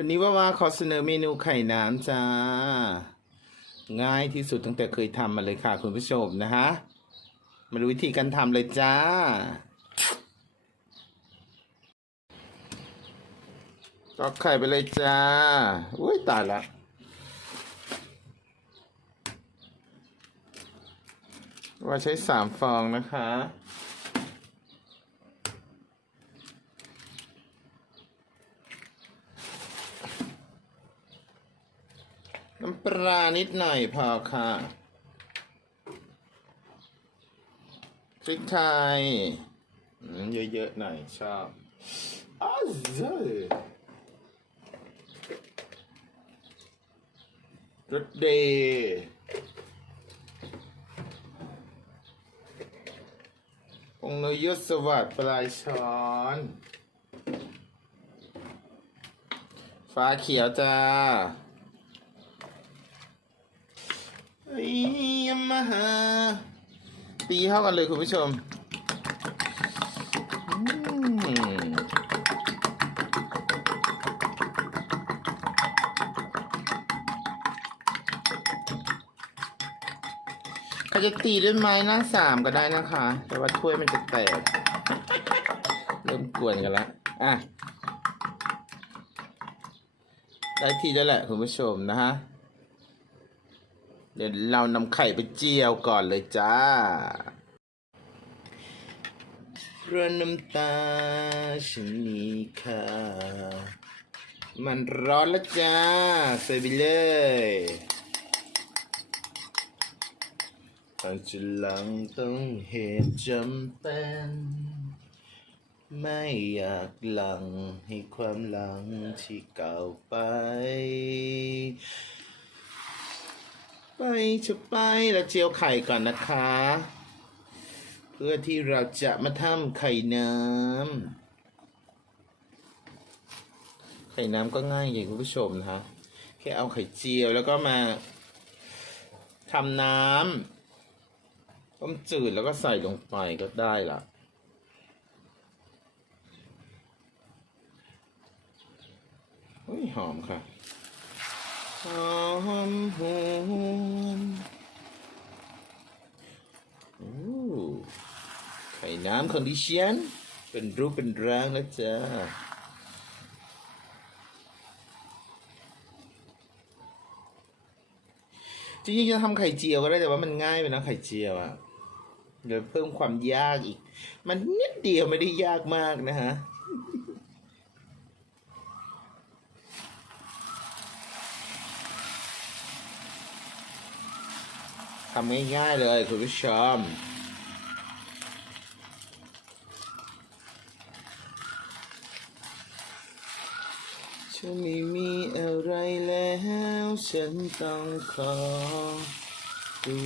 วันนี้ว่าว่าขอเสนอเมนูไข่น้ำจ้า ง่ายที่สุดตั้งแต่เคยทำมาเลยค่ะ คุณผู้ชมนะฮะมาดูวิธีการทำเลยจ้า ตอกไข่ไปเลยจ้า อุ้ยตายละว่าใช้สามฟองนะคะ น้ำปลานิดหน่อยพอค่ะพริกไทยเยอะๆหน่อยชอบอ้าวเจ้รสดีผงนยศสวัสดิ์ปลายช้อน ฟ้าเขียวจ้า เฮ้ยมาหาตีเข้ากันเลยคุณผู้ชมอืมใครจะตีด้วยไม้หน้าสามก็ได้นะคะ แต่ว่าถ้วยมันจะแตก เริ่มกวนกันละอะ ได้ทีแล้วแหละคุณผู้ชมนะฮะ เดี๋ยวเรานำไข่ไปเจียวก่อนเลยจ้าเพราะน้ำตาฉันมีค่ามันร้อนแล้วจ้าใส่ไปเลยตอนจะหลังต้องเหตุจำเป็น ไม่อยากหลังให้ความหลังที่เก่าไป ไปจะไปแล้วเจียวไข่ก่อนนะคะ เพื่อที่เราจะมาทำไข่น้ำไข่น้ำก็ง่ายอย่างคุณผู้ชมนะคะแค่เอาไข่เจียวแล้วก็มาทำน้ำต้มจืดแล้วก็ใส่ลงไปก็ได้ละเฮ้ยหอมค่ะ หอมหวนไข่น้ำของดิฉันเป็นรูปเป็นร่างแล้วจ้าจริงๆจะทำไข่เจียวก็ได้แต่ว่ามันง่ายไปนะไข่เจียวอะเดี๋ยวเพิ่มความยากอีก มันนิดเดียวไม่ได้ยากมากนะฮะำง่ายๆเลยคุณผู้ชมฉันไม่มีอะไรแล้ว ฉันต้องขอดู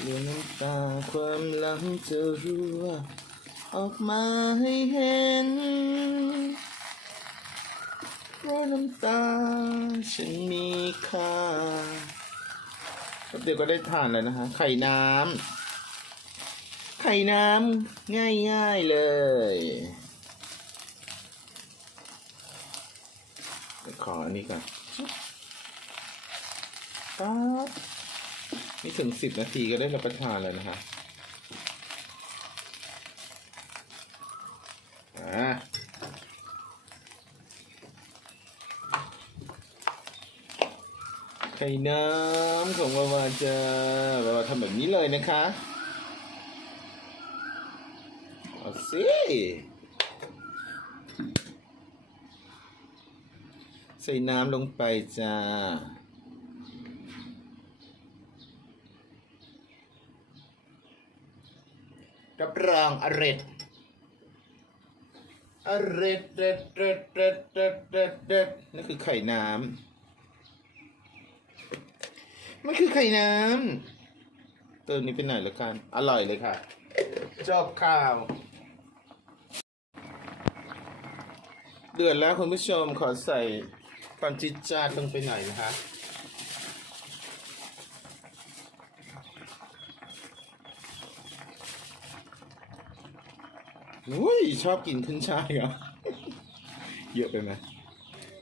เรื่องน้ำตาความหลังจะรั่วออกมาให้เห็นเพราะน้ำตาฉันมีค่า บเดี๋ยวก็ได้ทานแล้วนะฮะไข่น้ำ ไข่น้ำง่ายๆเลยเดี๋ยขออันนี้ก่อนป๊าบนี่ถึงสิบนาทีก็ได้รับประทานแล้วนะฮะอ่า ข่น้ำของวาวาจะวาวาทำแบบนี้เลยนะคะเอาสิใส่น้ำลงไปจ้ารับรองอร่อยอร็ดเด็ดเด็ดเด็ดเด็ดเด็ดนั่นคือไข่น้ำ มันคือไข่น้ำเติมนี้ไปหน่อยแล้วกัน อร่อยเลยค่ะจบข้าว เดือดแล้วคุณผู้ชมขอใส่ความจิตจ้าดลงไปหน่อยนะคะอุ้ยชอบกินขึ้นช่ายเหรอเยอะไปไหม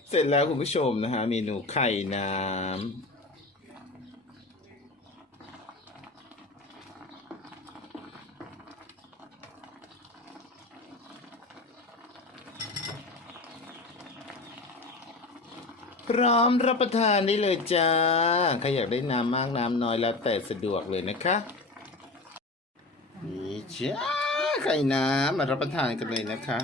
เสร็จแล้วคุณผู้ชมนะฮะเมนูไข่น้ำ พร้อมรับประทานได้เลยจ้า ใครอยากได้น้ำมากน้ำน้อยแล้วแต่สะดวกเลยนะคะนี่จ้าไข่น้ำมารับประทานกันเลยนะคะ